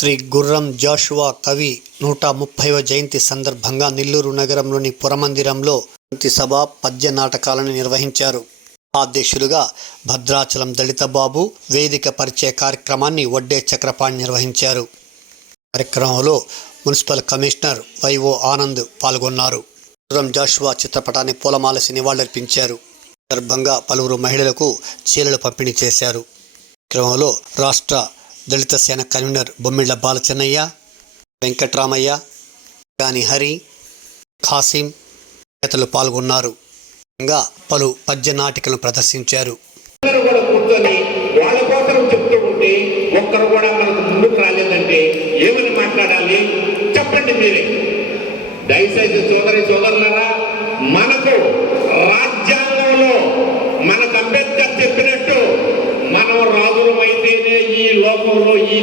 శ్రీ గుర్రం జాషువా కవి నూట ముప్పైవ జయంతి సందర్భంగా నెల్లూరు నగరంలోని పురమందిరంలో సభ పద్య నాటకాలను నిర్వహించారు. అధ్యక్షులుగా భద్రాచలం దళిత బాబు వేదిక పరిచయ కార్యక్రమాన్ని వడ్డే చక్రపాణి నిర్వహించారు. కార్యక్రమంలో మున్సిపల్ కమిషనర్ వైఓ ఆనంద్ పాల్గొన్నారు. గుర్రం జాషువా చిత్రపటాన్ని పూలమాలసి నివాళులర్పించారు సందర్భంగా పలువురు మహిళలకు చీరలు పంపిణీ చేశారు. క్రమంలో రాష్ట్ర దళిత సేన కన్వీనర్ బొమ్మిళ్ళ బాలచెన్నయ్య వెంకట్రామయ్య గాని హరి ఖాసిం నేతలు పాల్గొన్నారు. ఇంకా పలు పద్య నాటికలను ప్రదర్శించారు. ఒక్కరు కూడా మనకు ముందుకు రాలేదంటే ఏమని మాట్లాడాలి? చెప్పండి మీరే. దయచేసి సోదరి సోదరులరా మనకు రాజ్యాంగంలో మనకు అంబేద్కర్ చెప్పినట్టు మనం రాజులమైతేనే ఈ లోకంలో ఈ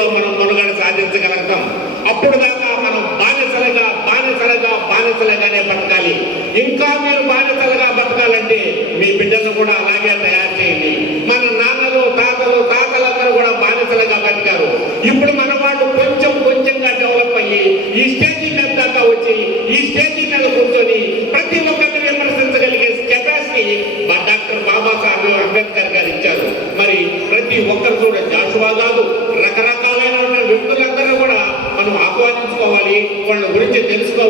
జీవితంలో మనం మనుగడ సాధించగలుగుతాం. అప్పుడు దాకా మనం బానిసలుగా బానిసలుగా బానిసలుగానే బతకాలి. ఇంకా మీరు బానిసలుగా బతకాలంటే మీ బిడ్డలను కూడా అలాగే తయారు చేయండి. మన నాన్నలు తాతలు తాతలందరూ కూడా బానిసలుగా బతికారు. ఇప్పుడు మన వాళ్ళు కొంచెం కొంచెంగా డెవలప్ అయ్యి ఈ స్టేజ్ మీద దాకా వచ్చి ఈ స్టేజ్ మీద కూర్చొని ప్రతి ఒక్కరిని విమర్శించగలిగే కెపాసిటీ మా డాక్టర్ బాబాసాహెబ్ అంబేద్కర్ గారు ఇచ్చారు. మరి ప్రతి ఒక్కరు కూడా జాషువా కాదు రకరకాలైన వ్యక్తులందరూ కూడా మనం ఆహ్వానించుకోవాలి వాళ్ళ గురించి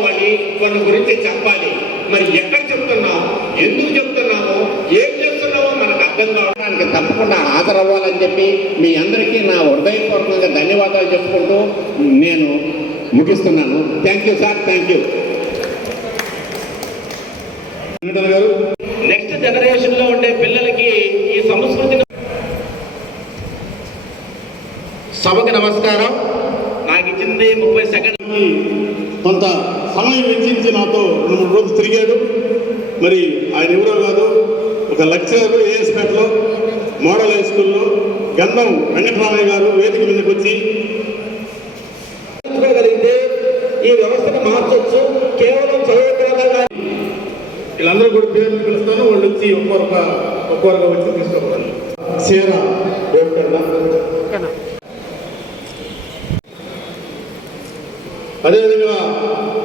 తెలుసుకోవాలి వాళ్ళ గురించి చెప్పాలి. మరి ఎక్కడ చెప్తున్నాం ఎందుకు చెప్తున్నామో ఏం చేస్తున్నామో మనకు అర్థం కావడానికి తప్పకుండా హాజరవ్వాలని చెప్పి మీ అందరికీ నా హృదయపూర్వకంగా ధన్యవాదాలు చెప్పుకుంటూ నేను ముగిస్తున్నాను. Thank you sir thank you garu next జనరేషన్లో ఉండే పిల్లలకి ఈ సంస్కృతిని సభకి నమస్కారం. నాకు ఇచ్చింది ముప్పై సెకండ్ ఈ కొంత సమయం వెచ్చించి నాతో రెండు మూడు రోజులు తిరిగాడు. మరి ఆయన ఎవరో కాదు ఒక లెక్చరర్ ఏఎస్పేటలో మోడల్ హై స్కూల్లో గంధం వెంకటరామయ్య గారు వేదిక మీదకి వచ్చి కలిగితే ఈ వ్యవస్థను మార్చొచ్చు. కేవలం చదువుకోవడం వీళ్ళందరూ కూడా పేర్లు పిలుస్తాను. వాళ్ళు వచ్చి ఒక్కొక్క ఒక్కొక్కరుగా వచ్చి తీసుకోవాలి. సీర అదేవిధంగా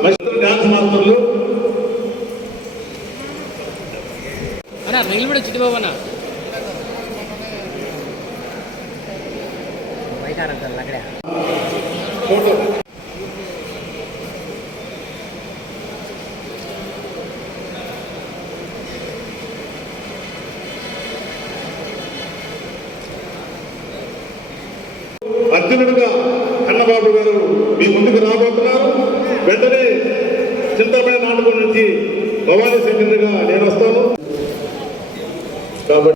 మహిళలు డాన్స్ మాస్టర్లు. అన్న నిలబడి చిట్టిబాబు అన్న. ఫోటో. అర్జునుడిగా కన్నబాబు గారు మీ ముందుకు రాబోతున్నారు. వెంటనే చింతపై నాటకం నుంచి భవానీ సెంటర్గా నేను వస్తాను. కాబట్టి